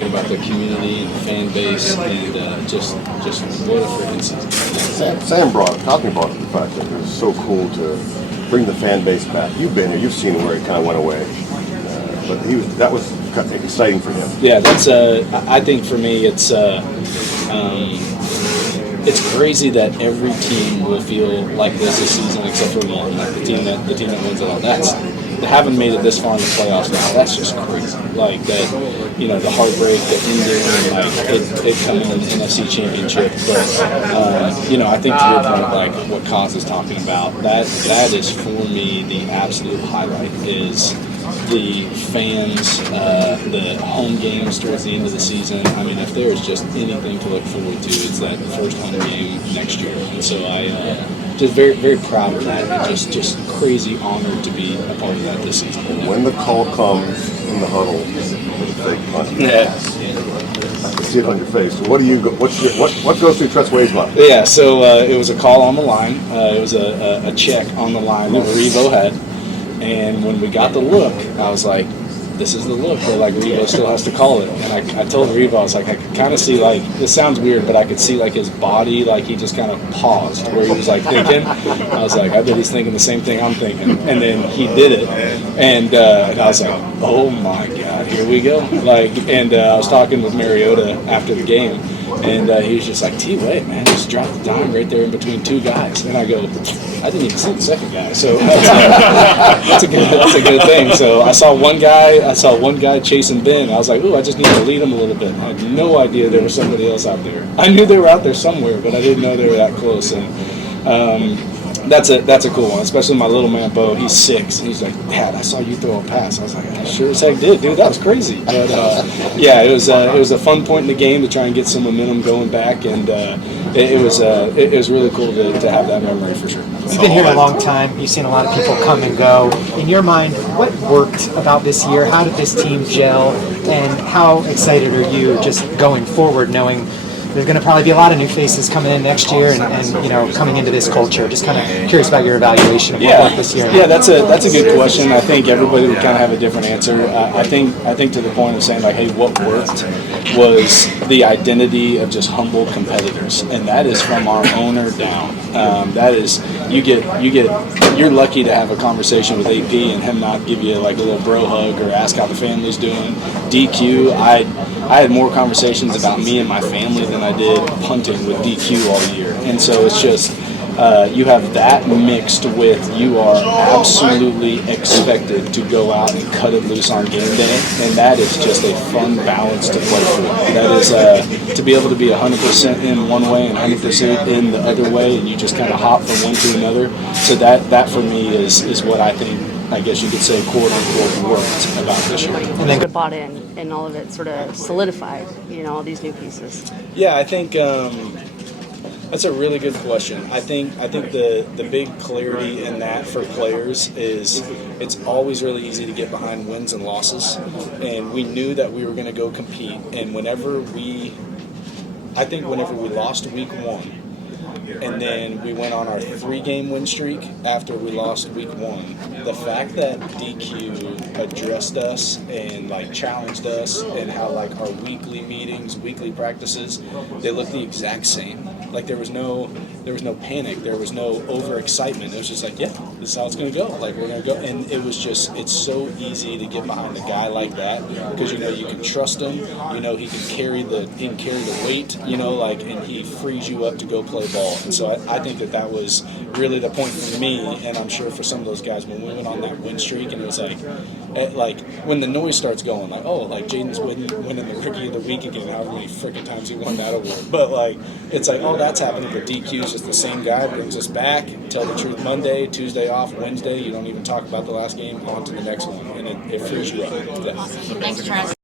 about the community and the fan base, and just what a freaking season. Sam brought up the fact that it was so cool to bring the fan base back. You've been here, you've seen where it kind of went away, but that was kind of exciting for him. Yeah, that's I think for me it's crazy that every team will feel like this season except for one, like the team that wins it all. That's they haven't made it this far in the playoffs now. That's just crazy. Like that, the heartbreak, the ending, like it coming in the NFC Championship. But I think to your point, like what Kaz is talking about, that is for me the absolute highlight is the fans, the home games towards the end of the season. I mean, if there is just anything to look forward to, it's that first home game next year. And so I just very, very proud of that, and just crazy honored to be a part of that this season. When the call comes in the huddle with a fake punt, I can see it on your face. So what goes through Tress Way's mind? Yeah, so it was a call on the line. It was a check on the line that Revo had. And when we got the look, I was like, this is the look, but like Revo still has to call it. And I told Revo, I was like, I could kind of see, like, this sounds weird, but I could see like his body, like he just kind of paused where he was like thinking. I was like, I bet he's thinking the same thing I'm thinking. And then he did it. And I was like, oh my God, here we go. And I was talking with Mariota after the game. And he was just like, T-Way, man, just dropped the dime right there in between two guys. And I go, I didn't even see the second guy. So that's a good thing. So I saw one guy chasing Ben. I was like, ooh, I just need to lead him a little bit. I had no idea there was somebody else out there. I knew they were out there somewhere, but I didn't know they were that close. And that's a cool one, especially my little man Bo. He's 6. And he's like, Dad, I saw you throw a pass. I was like, I sure as heck did, dude. That was crazy. But yeah, it was a fun point in the game to try and get some momentum going back, and it was really cool to have that memory for sure. You've been here a long time. You've seen a lot of people come and go. In your mind, what worked about this year? How did this team gel? And how excited are you just going forward, knowing there's going to probably be a lot of new faces coming in next year, and coming into this culture? Just kind of curious about your evaluation of what worked this year. Yeah, that's a good question. I think everybody would kind of have a different answer. I think to the point of saying like, hey, what worked was the identity of just humble competitors, and that is from our owner down. That is you're lucky to have a conversation with AP and him not give you like a little bro hug or ask how the family's doing. DQ, I had more conversations about me and my family than I did punting with DQ all year. And so it's just, you have that mixed with you are absolutely expected to go out and cut it loose on game day. And that is just a fun balance to play for. That is to be able to be 100% in one way and 100% in the other way, and you just kind of hop from one to another. So that for me is what I think, I guess you could say, quote unquote, worked about this year. And then bought in, and all of it sort of solidified, all these new pieces. Yeah, I think that's a really good question. I think the big clarity in that for players is it's always really easy to get behind wins and losses, and we knew that we were going to go compete. And whenever we lost week 1. And then we went on our 3-game win streak after we lost week 1. The fact that DQ addressed us and like challenged us, and how like our weekly meetings, weekly practices, they looked the exact same. Like there was no panic, there was no overexcitement. It was just like, yeah, this is how it's gonna go. Like we're gonna go, and it's so easy to get behind a guy like that because you can trust him. He can carry the weight. And he frees you up to go play ball. And so I think that was really the point for me, and I'm sure for some of those guys when we went on that win streak, and it was like when the noise starts going, like, oh, like Jaden's winning the Rookie of the Week again, however many freaking times he won that award. But like it's like, oh, that's happening. But DQ's just the same guy, brings us back, tell the truth Monday, Tuesday off, Wednesday you don't even talk about the last game, on to the next one, and it frees you up. Yeah. Thanks, Tress.